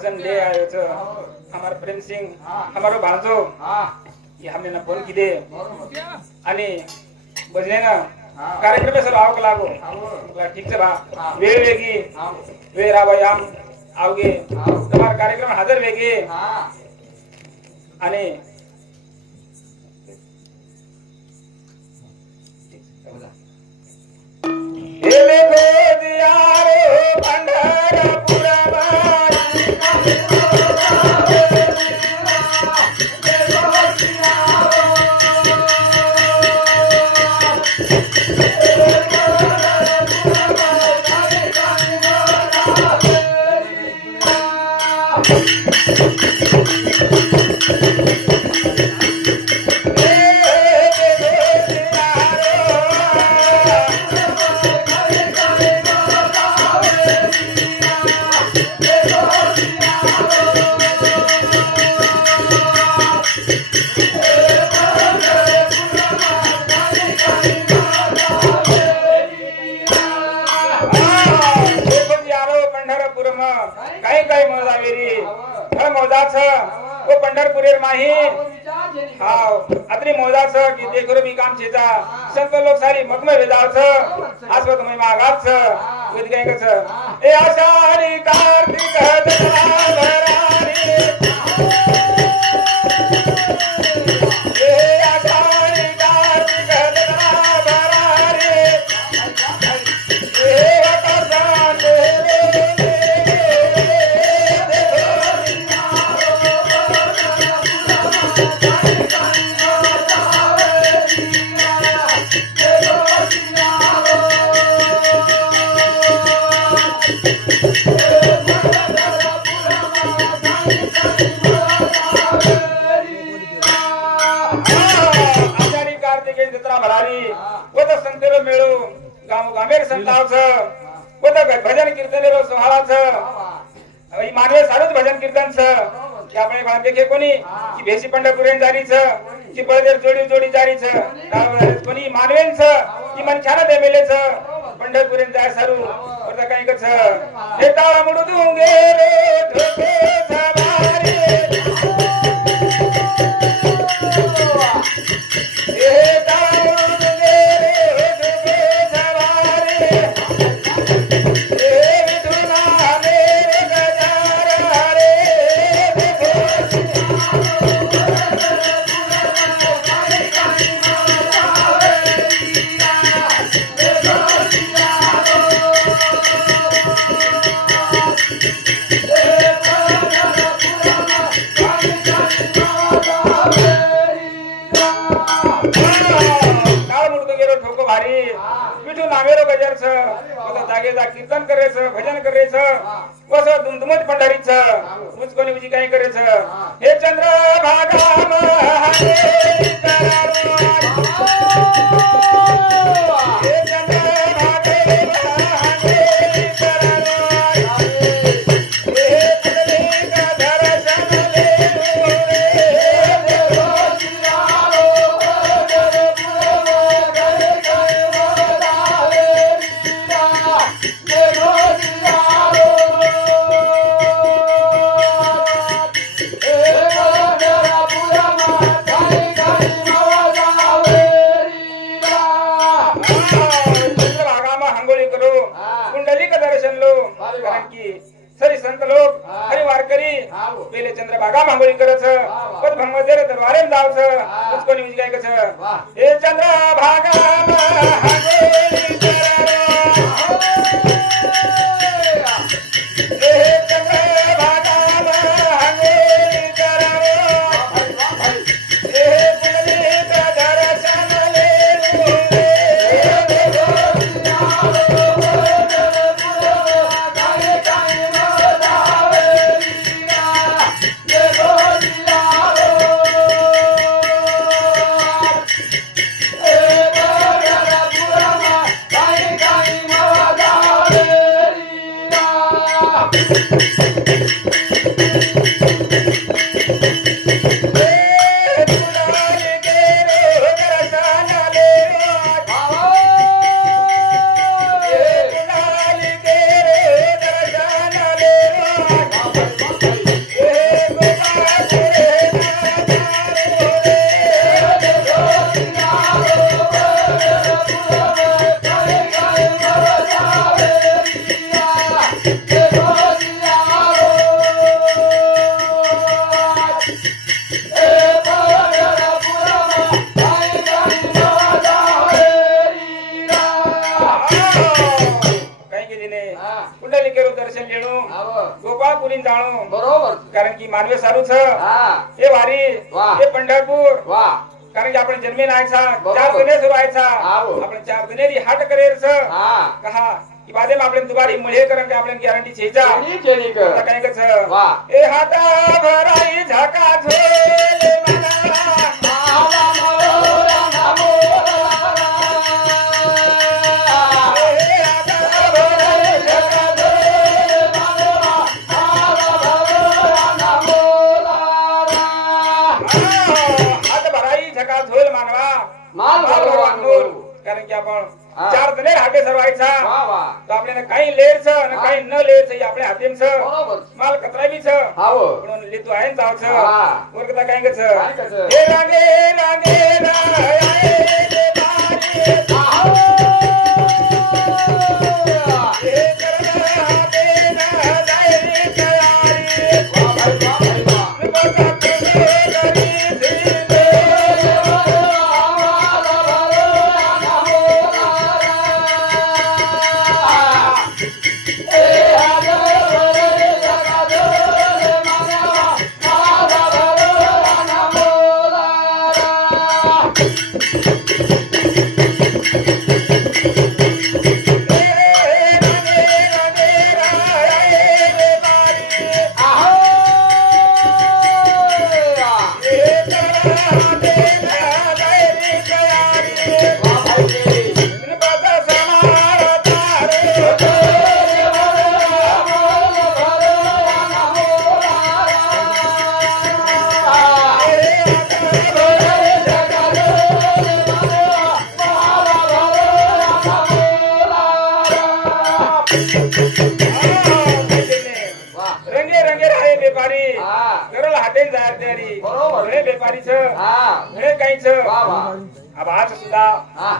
भजन ले आयो छ हमार प्रेम सिंह हमारो भांजो ये हमने ना फोन की दे आणि भजने ना कार्यक्रम में सब आओ के लागो ठीक से बा वेळ वेगी वेळ राबाई आम आवगे तुम्हारा कार्यक्रम हजर वेगे आणि वो पंढरपुरेर माही हाव अतरी मोजा छ की देखरो मी काम छेचा संत लोक सारी मगमे वेदार छ आसवत मै मागात छ वेद काय छ ए आषाढी कार्तिक दसरा भरारी ए आषाढी कार्तिक दसरा भरारी ए वकरदान वो तो संतेरो मेळो गाव गामेर संताव छ वो तो भजन कीर्तनेरो सोहळा छ ई मानवे सारोच भजन कीर्तन छ की आपण बात देखे कोणी की भेसी पंढरपुरेन जारी छ की बळदेर जोडी जोडी जारी छ कोणी मानवेन छ की मन छाना दे मेले छ पंढरपुरेन जाय सारू और काय क छ हे ताळा मुडू दूंगे रे ढोके सवारी हे ताळा नामेरो गजर छ वो जागे जा कीर्तन करे छ भजन करे छ वो सब दुमदुमत पंडारी छ मुझकोनी उजी काय करे छ हे चंद्र भागा हरे तरारो हे चंद्र भागे हरे तरारो हे पगले का दर्शन ले रे देखो जियारो जरे पुरो गए सरी संत लोक हरि वारकरी पहिले चंद्रभागा मांगोळी करत पद भंगदेर दरबारे जाव छ उसको न्यूज काय कछ हे चंद्रभागा मांगोळी माणू बरोबर कारण की मानवे सारू छ हा हे वारी वाह. हे पंढरपूर वा कारण की आपण जन्मे नायचा बरोबर. 4 दिने सुरायचा आहो. आपण 4 दिनेरी हाट करेर छ हा कहा की बादे में आपण दुबारी मळे करण के आपण गॅरंटी छेजा नी चेली कर आता काय कच वाह. ए हाता भराई झाका झोले मना आला मोरा नमो ए हाता भराई झाका झोले आला मोरा नमो हात भराई झका झोल मानवा माल भगवान नूर कारण की आपण हा. 4 दिने हाटे सरवायचा वा वा तो आपल्याला काही लेर छ आणि हा. काही न लेर छ आपल्या हातेम छ बरोबर माल कतरा बी छ हाव म्हणून लेतू आहे जाव छ हा. वरकता काय गच काय गच? हे रांगे रांगे राये रे बारी आहो हे करना हाते ना जाय रे तयारी वा भाई वा भाई वा बसा तुझे करी झिले रंगे रंगे राहे व्यापारी गरल हाटेल जाय तयारी बरोबर. घरे व्यापारी छ घरे काही छ अब आज सुद्धा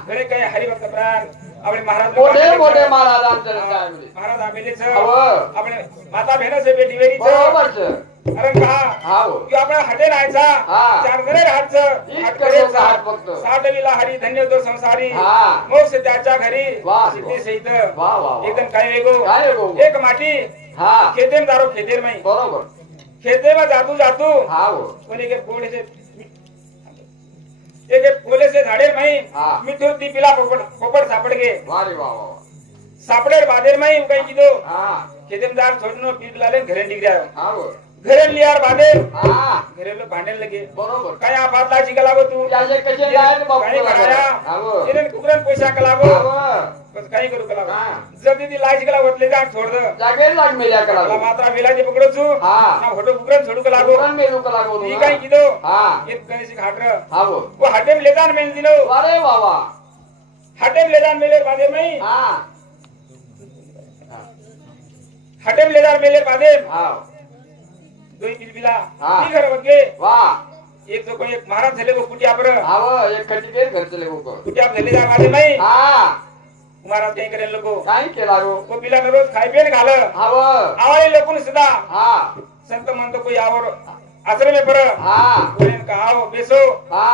घरे काही हरिभक्त प्राण आपले महाराज मोठे मोठे महाराज आमच्या महाराज आमेले छ अहो. आपले माता बहन से बेटी वेरी छ बरोबर अरे कहा हाव की आपण हाटे नायचा हा. 4 जणे राहत छ हीच हाट करो करेचा का हाट फक्त. साठविला हरी धन्य तो संसारी हा. मोक्ष त्याच्या घरी वाह. सिद्धी सहित वाह, वाह, वाह. एकदम काय वेगो काय वेगो? एक माटी हा खेतेम दारो खेतेर में बरोबर खेते में जातू जातू हाव कोणी के पोळे से एक पोले से झाडे में हाँ. मिठू दी पिला पोपट सापड़ गे वा रे वा वा सापड़े बादेर में काही किदो हा खेतेम दार छोडनो पीक लाले घरे निघ्या हाव घरे लियार बादेर हा घरे लो भांडण लगे बरोबर काय आपात लाची कलागो तू याचे कसे जायला बापू काही कराया हाव इने कुकरन पैसा कलागो हाव बस काही करू कलागो हाँ. जब दी लाची कला वतले जा छोड़ दे जागे लाग मेल्या कला कला मात्रा वेलाची पकडो छु हा. ना फोटो कुकरन छोडू कलागो कोण मेलू कला गो ही काही किदो हा एक गणेश घाटर हाव वो हाटे में लेदान मेल दिनो वा रे वा वा हाटे में लेदान मेले बादे में हा हाटे में लेदान मेले बादे हाव दोई बिलबिला हाँ. ती घर वगे वा एक जो कोई एक महाराज झाले वो कुटिया पर हाव एक खटी के घर चले गो कुटिया झाले जा बादे में हा महाराज काही करेल लोगो काय केला रो वो बिला में रोज खाई पेन घाल हाव आवाळे लोकून सुद्धा हा संत म्हणतो कोई आवर आश्रम में पर हा बोलेन का आओ बेसो हा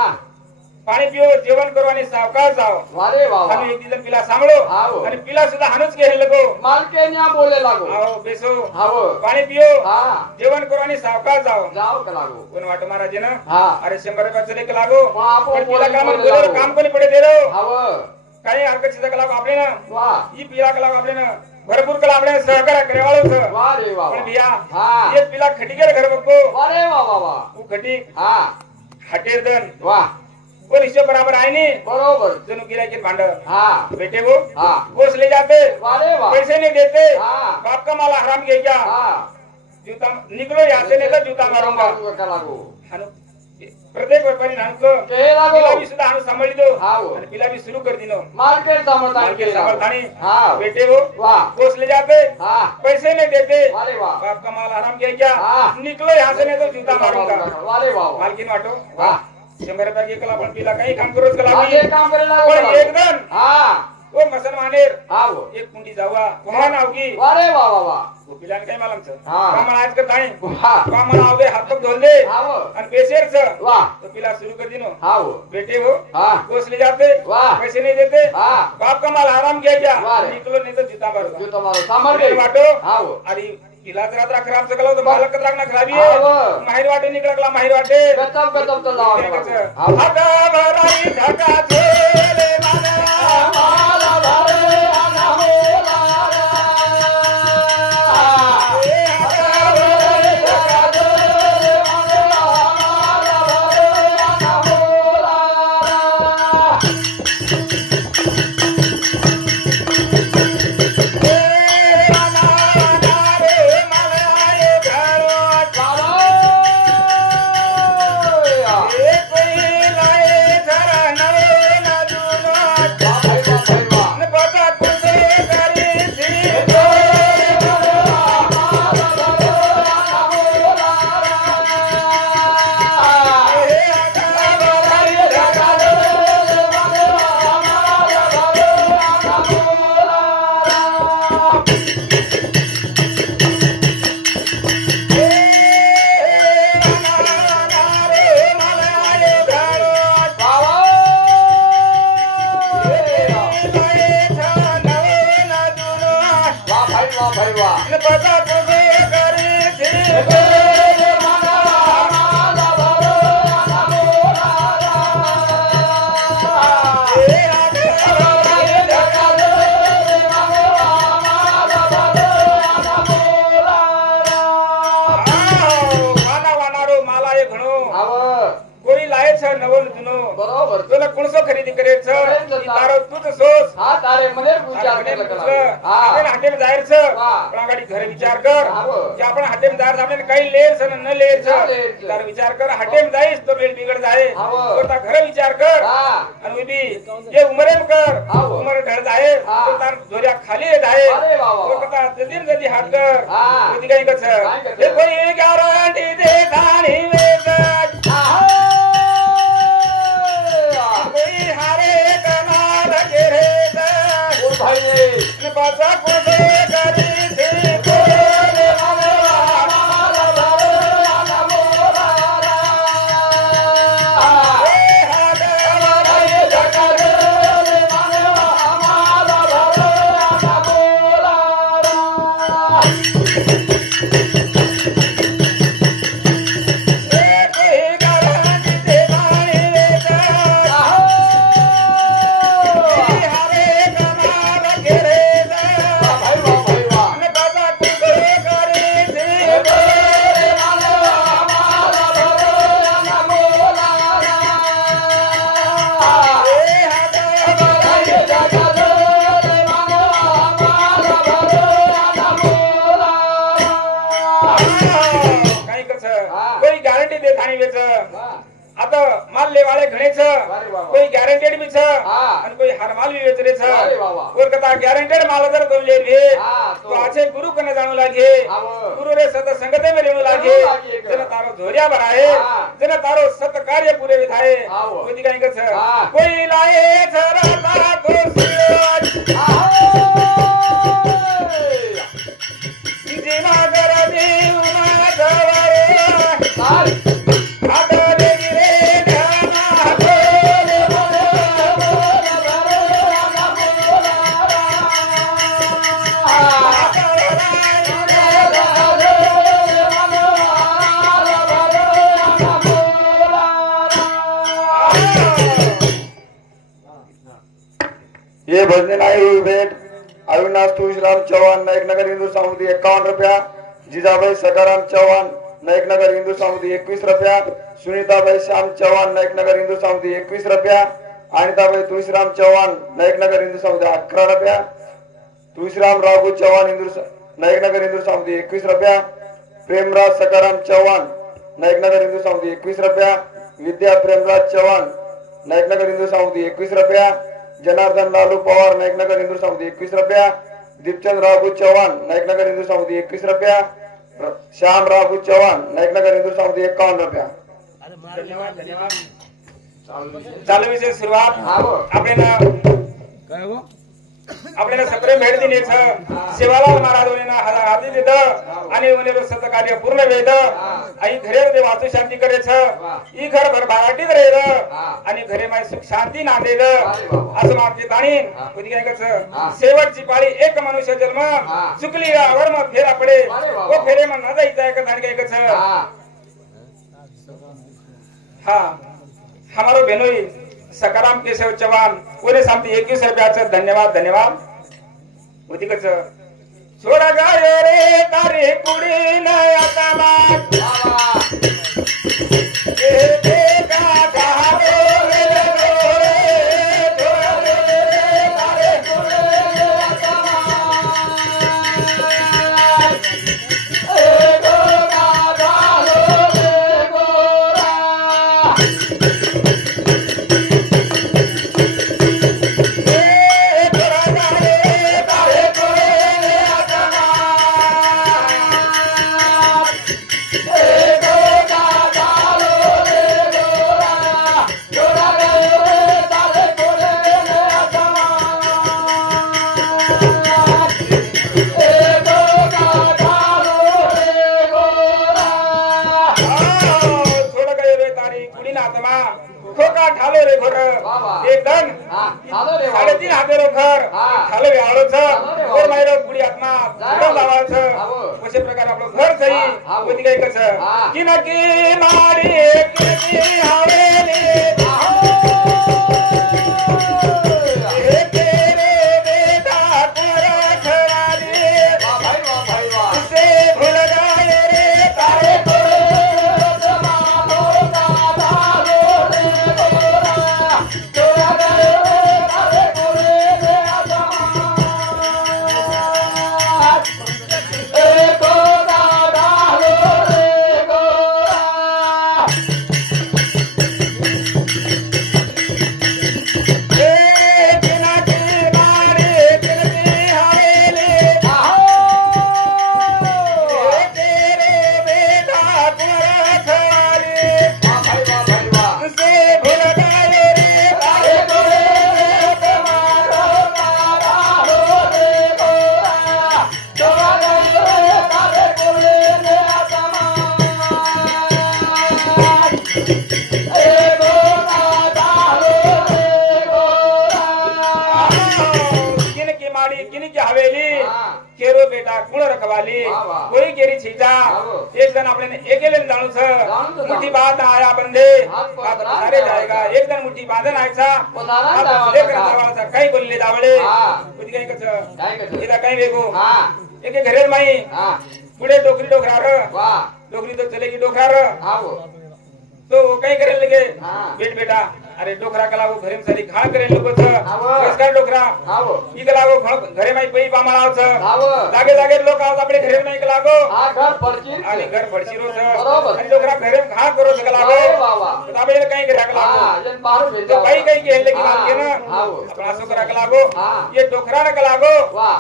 पाणी पिओ जेवण करो आणि सावकाश जाओ वा रे वा वा आणि एक दिवस पिला सांभाळो हाव. आणि पिला सुद्धा हानूच घ्यायला लगो मालके न्या बोले लागो आओ बेसो हाव पाणी पिओ हा जेवण करो आणि सावकाश जाओ जाओ का लागो कोण वाट महाराज ना हा अरे 100 रुपया चले के लागो मग आपण पण पिला काम बोलायला बोलेरो लागो. काम कोणी पडे दे रो हाव काही हरकत चिजा कला आपले ना वा ही पिला कला आपले ना भरपूर कला आपले सहकार करेवाळो छ वा रे वा पण वा बिया हा ये पिला खटीकर घर बको वा रे वा वा वा वो खटी हा हटेर दन वा वो हिस्से बराबर आए नहीं बरोबर जनु गिराई के भांड हा बेटे वो हा ओस ले जाते वा रे वा पैसे नहीं देते हाँ. बाप का माला हराम गया क्या हा जूता निकलो यहाँ से नहीं तो जूता मारूंगा का लागो हानु प्रत्येक व्यापारी नानक के लागो पिला भी सुद्धा हानु सांभाळी दो हाव. आणि पिला भी सुरू कर दिनो मालके समजता माल के सांभाळतानी हा बेटे वो वा ओस ले जाते हा पैसे नहीं देते वा रे वा बाप का माल हराम गया क्या हाँ. निकलो यहाँ से नहीं तो जूता मारूंगा वा रे वा वा मालकीन वाटो वा 100 रुपया के कला पण पिला काही काम करोच कला आज एक काम करे लागो पण एक दन हा वो मुसलमानेर हाव एक कुंडी जावा वहां नावगी वा रे वा वा वा वो पिलान काय मालम छ हाँ. कामण आज कर ताई वा कामण आवदे हात पग धोल दे हाव आणि पेशेर छ वा तो पिला शुरू कर दिनो हाव बेटे वो हा गोस ले जाते वाह. पैसे नहीं देते हाँ. बाप का माल हराम किया क्या वाह रे. निकलो नहीं तो जूता मारूंगा जो तुम्हारा सामर अरे गई वाटो हाव अरे इलाज रात्र खराब सकल होतं बालक लागना खराबी आव. माहेर वाटे निकळला माहेर वाटे गतम गतम तो लावा बाबा आता भराई धका झेले माला खरेदी करायचं तारो तूच सोस हा तारे मध्ये विचार आपण हाटेल जायचं पण गाडी घर विचार कर की आपण हाटेल जायचं आपल्याला काही लेर न लेर तर विचार कर हाटेल जाईस तो वेळ बिघड जाय स्वतः घर विचार कर आणि बी जे उमरेम कर उमर ढळ जाय तो तार जोऱ्या खाली जाय तो कथा जल्दी जल्दी हात कर कधी काही कस हे कोई गॅरंटी दे धाणी वेग पाचा कुठे करी थे कोरे आता माल लेवाळे घणेच कोई गॅरंटेड बीच आणि कोई हरमाल भी वेचरेच और कथा गॅरंटेड माल जर दोन ले रे तो आचे गुरु कने जाणू लागे गुरु रे सत संगते में रेणू लागे जन तारो धोरिया बनाए जन तारो सत कार्य पूरे विधाए कोई काही कछ कोई लाए झरा तारा कुर्सी जीवा कर देव ना जवरे ये भजन आई भेट अविनाश तुळशीराम चव्हाण नायकनगर हिंदू समिती 51 रुपया, जिजाबाई सकाराम चव्हाण नायकनगर हिंदू समिती 21 रुपया, सुनीताबाई श्याम चव्हाण नायकनगर हिंदू समिती 21 रुपया, अनिताबाई तुळशीराम चव्हाण नायकनगर हिंदू समिती 11 रुपया, तुळशीराम राघू चव्हाण नायकनगर हिंदू समिती 21 रुपया, प्रेमराज सकाराम चव्हाण नायकनगर हिंदू समिती 21 रुपया, विद्या प्रेमराज चव्हाण नायकनगर हिंदू समिती 21 रुपया, जनार्दन लालू पवार नायकनगर हिंदू समिती 21 रुपया, दीपचंद राघू चव्हाण नायकनगर हिंदू समिती 21 रुपया, श्याम राघू चव्हाण नायकनगर हिंदू समिती 51 रुपया। धन्यवाद धन्यवाद। चालू विषय सुरुवात आपले नाव काय हो आपल्याला सगळे भेट दिली शिवालाल महाराज होणे हाती दिलं आणि म्हणे सत कार्य पूर्ण वेद आई घरे दे वाचू शांती करेछ ई घर भर भाराटीत रेद आणि घरे माय सुख शांती नांदेल असं मागते ताणी कधी काय कस शेवटची पाळी एक मनुष्य जन्म चुकली आवर मग फेरा पडे ओ फेरे मग न जायचं आहे का धाड काय कस हा हमारो बेनोई सकाराम केशव चव्हाण कोणी सांगते 21 रुपयाचं धन्यवाद धन्यवाद होती कच छोडा गाय रे तारे कुडी न आता मात कोई केरी छीजा एक जन अपने एकेले जाणू छ मुठी बांध आया बंदे सारे जाएगा एक जन मुठी बांधन आयचा लेकर जावाचा काही बोलले दावळे कुदी काही कच इदा काही वेगो एके घरे माई पुढे डोकरी डोकरार डोकरी तो चलेगी डोकरार तो काही करेल लगे बेट बेटा अरे डोकरा कला वो घरे में सारी घाण करे लोग छ कसकार डोकरा ई कला वो घरे में पई पामाळाव छ लागे लागे लोक आव आपले घरे में कला गो घर पडची आणि घर पडची रो छ आणि डोकरा घरे में घाण करो सकला गो तो आपले काही करा कला गो जन पारू भेज तो काही काही केले की बात के ना अपना सो करा कला गो ये डोकरा न कला गो वाह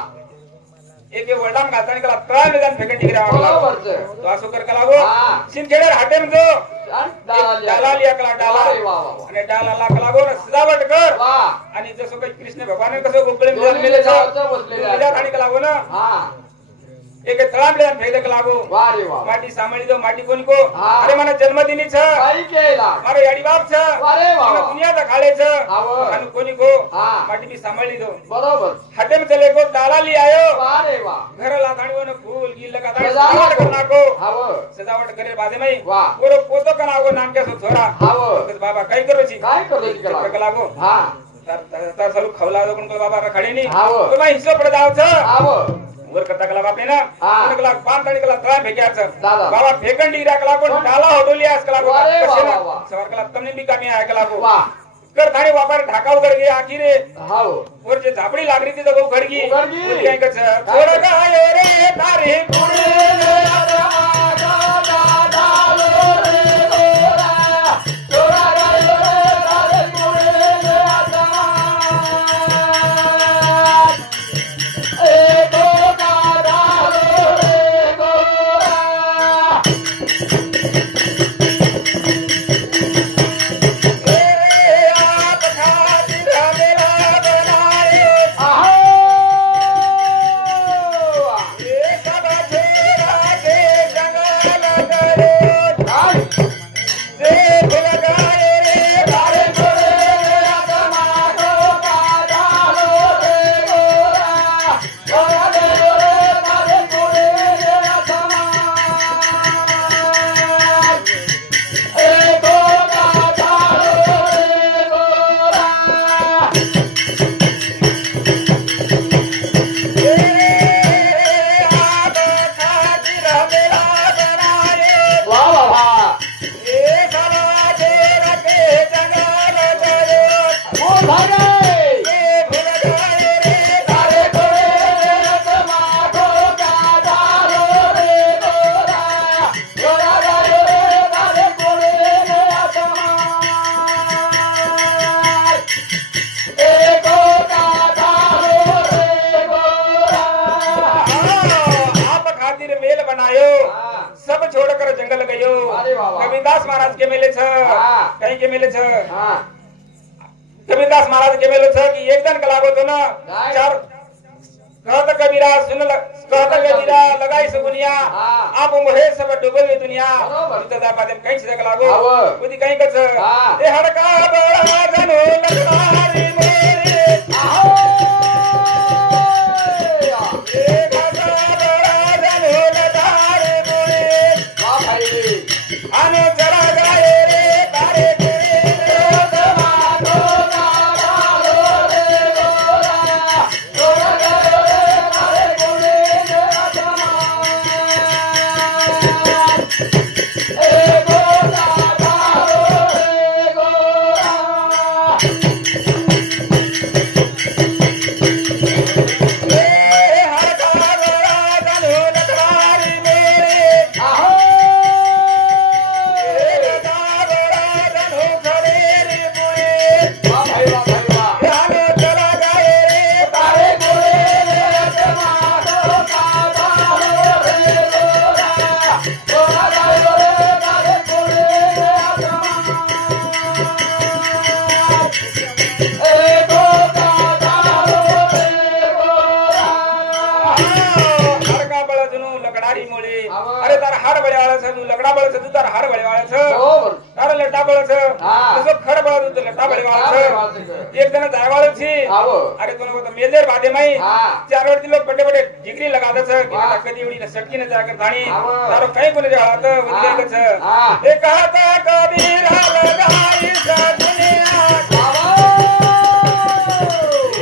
एक वडाम घातानी कला त्राल निदान फेकन टिकरा बरोबर छ तो असो कर कला गो सिनखेडर हाटे में जो डाला लिया कला डाला आणि डालाला कला गो सजावट कर आणि जसं काही कृष्ण भगवान कसं गोकुळे मध्ये मिले छ तुझ्या आणि कला गो ना एक तळामले फेक कला गो वारे वाह माटी सामळी दो माटी कोण को अरे मला जन्मदिनी छ काही केला मारो याडी बाप छ वारे वाह दुनियाचा खाले छ आणि कोणी को माटी भी सामळी दो बरोबर हाटे में चले को डाला ली आयो वारे वाह घर लागाणीओ न फूल गी लगा सजावट करना को सजावट करे बादे में पूरो पोतो कनागो नाम के सो छोरा बाबा काय करो छी काय करो छी कला गो हां तर सलू खवला दो कोण बाबा का खडे नी तो मैं हिस्सा पड़ जाव छ वर कथा कला बापने ना कला पान तणी कला तळा फेक्याच बाबा फेकन डीरा कला कोण डाला होडोली आस कला को सवार कला तमने भी कामी आय कला को कर थाणी वापर ढाकाव कर गे आखिरे हाओ वर जे झापडी लागली ती तो घडगी काय कच छोड़ गायो रे तारे कुडे आहो महाराज के मेले छ हाँ। कहीं के मेले छ हाँ कबीरदास महाराज के मेले छ कि एक दिन कलागो तो ना नहीं। चार कहत कबीरा सुन कहत कबीरा लगाई सुगुनिया हाँ। आप मोहे सब डूबे दुनिया बरोबर। तो दा बादम कहीं से कलागो आव। बुद्धि कहीं कछ हाँ। ए हड़का बड़ा जनो लखनारी मोरे आहो ए घाटा बड़ा जनो लखनारी मोरे वाह भाई आने चला जाए रे तारे अरे तार हाड बळे वाला छ तू लकड़ा बळे छ तू तार हाड बळे वाला छ बरोबर तार लटा बळे छ हाँ। तसो खड बळे तू लटा बळे वाला छ एक जण जाय वाला छी आવો अरे तोने तो मेजर बादे मई हाँ। चार वर्ती लोग बड़े बड़े डिग्री लगा दे छ कि वाह। कदी उड़ी ने सटकी ने जाकर धाणी आવો। तारो कहीं कोने जात वदी के छ हाँ। ए कहता कबीरा लगाई स दुनिया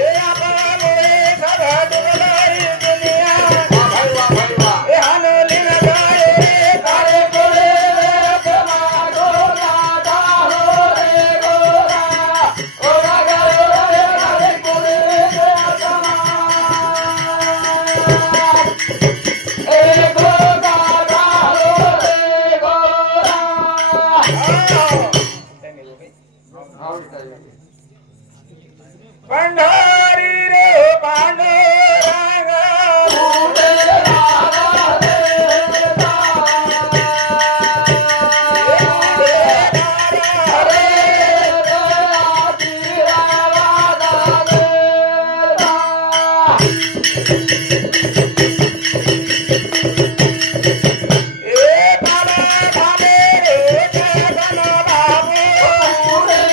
ए आपा मोए सब दुलाई दुनिया वाह भाई वाह ए हानोली लगाए तारे कोले पंढारी रे पांडुरंग ए बाबा धामे रे जगन बाबू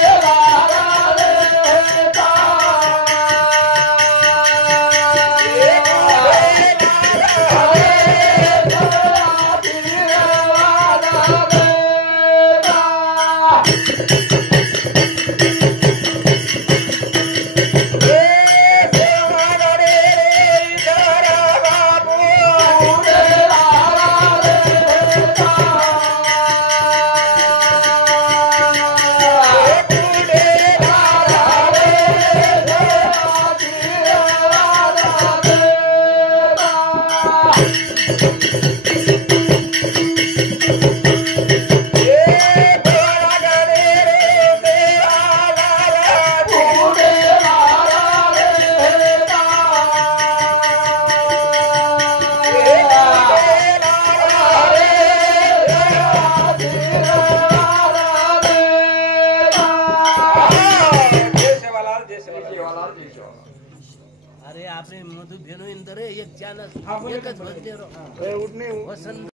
अरे आपने मधु भेनो इंदर एक चॅनल हा, बोला. एकच भजने रो उठणे वसंत